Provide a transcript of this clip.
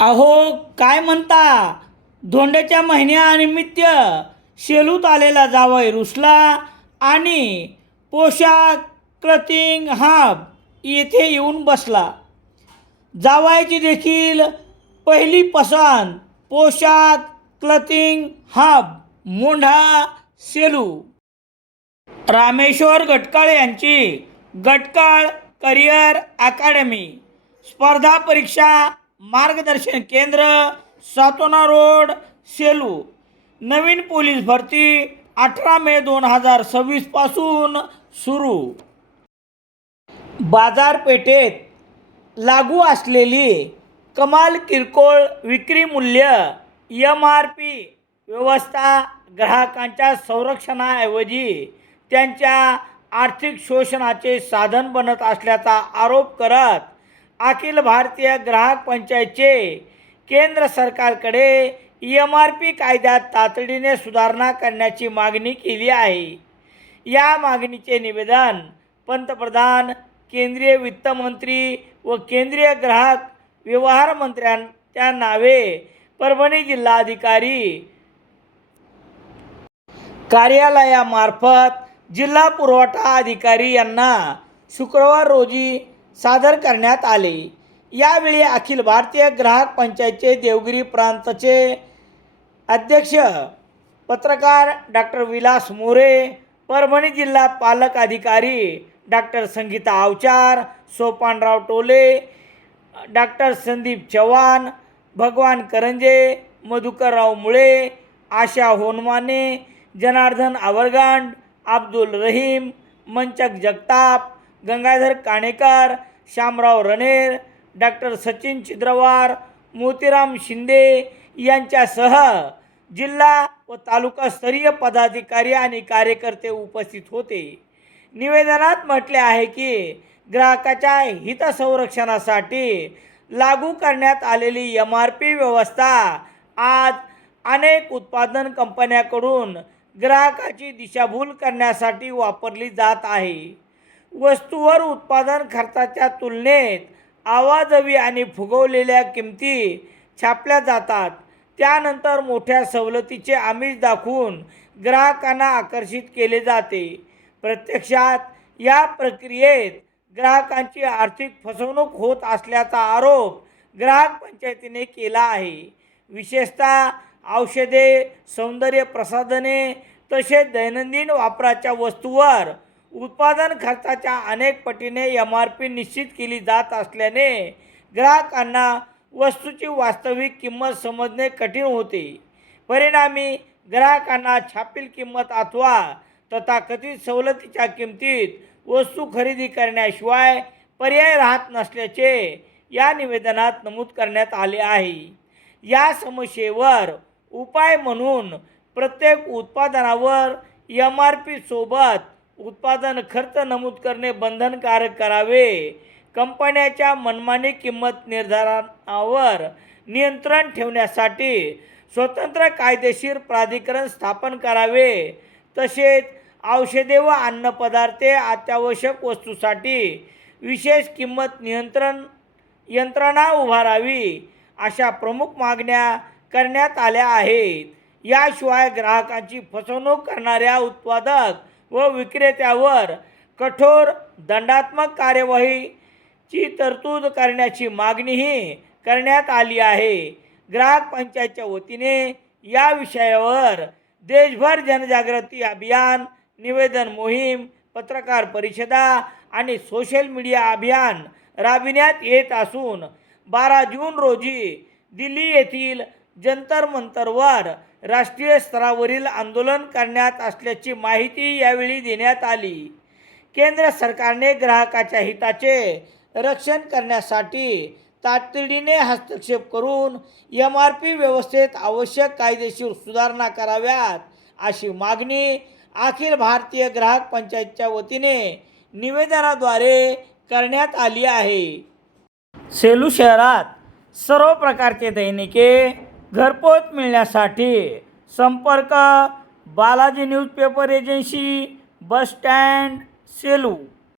अहो काय म्हणता, धोंड्याच्या महिन्यानिमित्त शेलूत आलेला जावई रुसला आणि पोशाख क्लथिंग हब येथे येऊन बसला. जावयाची देखील पहिली पसंत पोशाख क्लथिंग हब मोंढा सेलू. रामेश्वर गटकाळ यांची गटकाळ करिअर अकॅडमी स्पर्धा परीक्षा मार्गदर्शन केंद्र, सातोना रोड, सेलू. नवीन पोलीस भरती 18 मे 2026 पासून सुरू. बाजारपेठेत लागू असलेली कमाल किरकोळ विक्री मूल्य MRP व्यवस्था ग्राहकांच्या संरक्षणाऐवजी त्यांच्या आर्थिक शोषणाचे साधन बनत असल्याचा आरोप करत अखिल भारतीय ग्राहक पंचायतचे केंद्र सरकारकडे MRP कायद्यात तातडीने सुधारणा करण्याची मागणी केली आहे. या मागणीचे निवेदन पंतप्रधान, केंद्रीय वित्तमंत्री व केंद्रीय ग्राहक व्यवहार मंत्र्यांच्या नावे परभणी जिल्हाधिकारी कार्यालयामार्फत जिल्हा पुरवठा अधिकारी यांना शुक्रवार रोजी सादर करण्यात आले. यावेळी अखिल भारतीय ग्राहक पंचायतचे देवगिरी प्रांतचे अध्यक्ष पत्रकार डॉक्टर विलास मोरे, परभणी जिल्हा पालक अधिकारी डॉक्टर संगीता आवचार, सोपानराव टोले, डॉक्टर संदीप चव्हाण, भगवान करंजे, मधुकरराव मुळे, आशा होनमाने, जनार्दन आवरगंड, अब्दुल रहीम, मंचक जगताप, गंगाधर काणेकर, श्यामराव रणेर, डॉक्टर सचिन छिद्रवार, मोतीराम शिंदे यांच्यासह जिल्हा व तालुकास्तरीय पदाधिकारी आणि कार्यकर्ते उपस्थित होते. निवेदनात म्हटले आहे की ग्राहकाच्या हितसंरक्षणासाठी लागू करण्यात आलेली MRP व्यवस्था आज अनेक उत्पादन कंपन्यांकडून ग्राहकाची दिशाभूल करण्यासाठी वापरली जात आहे. वस्तूवर उत्पादन खर्चाच्या तुलनेत अवाजवी आणि फुगवलेल्या किमती छापल्या जातात. त्यानंतर मोठ्या सवलतीचे आमिष दाखवून ग्राहकांना आकर्षित केले जाते. प्रत्यक्षात या प्रक्रियेत ग्राहकांची आर्थिक फसवणूक होत असल्याचा आरोप ग्राहक पंचायतीने केला आहे. विशेषतः औषधे, सौंदर्य प्रसाधने तसेच दैनंदिन वापराच्या वस्तूवर उत्पादन खर्चाच्या अनेक पटीने MRP निश्चित केली जात असल्याने ग्राहकांना वस्तूची वास्तविक किंमत समजणे कठीण होते. परिणामी ग्राहकांना छापील किंमत अथवा तथाकथित सवलतीच्या किमतीत वस्तू खरेदी करण्याशिवाय पर्याय राहत नसल्याचे या निवेदनात नमूद करण्यात आले आहे. या समस्येवर उपाय म्हणून प्रत्येक उत्पादनावर MRP सोबत उत्पादन खर्च नमूद करणे बंधनकारक करावे. कंपन्यांच्या मनमानी किंमत निर्धारणावर नियंत्रण ठेवण्यासाठी स्वतंत्र कायदेशीर प्राधिकरण स्थापन करावे. तसेच औषधे व अन्नपदार्थ अत्यावश्यक वस्तूंसाठी विशेष किंमत नियंत्रण यंत्रणा उभारावी, अशा प्रमुख मागण्या करण्यात आल्या आहेत. याशिवाय ग्राहकांची फसवणूक करणाऱ्या उत्पादक व विक्रेत्यावर कठोर दंडात्मक कार्यवाहीची तरतूद करण्याची मागणीही करण्यात आली आहे. ग्राहक पंचायतच्या वतीने या विषयावर देशभर जनजागृती अभियान, निवेदन मोहीम, पत्रकार परिषदा आणि सोशल मीडिया अभियान राबविण्यात येत असून 12 जून रोजी दिल्ली येथील जंतर मंतरवर राष्ट्रीय स्तरावरील आंदोलन करण्यात असल्याची माहिती यावेळी देण्यात आली. केंद्र सरकारने ग्राहकाच्या हिताचे रक्षण करण्यासाठी तातडीने हस्तक्षेप करून MRP व्यवस्थेत आवश्यक कायदेशीर सुधारणा कराव्यात, अशी मागणी अखिल भारतीय ग्राहक पंचायतच्या वतीने निवेदनाद्वारे करण्यात आली आहे. सेलू शहरात सर्व प्रकारचे दैनिके घरपोच मिळण्यासाठी संपर्क Balaji newspaper agency, bus stand, Selu.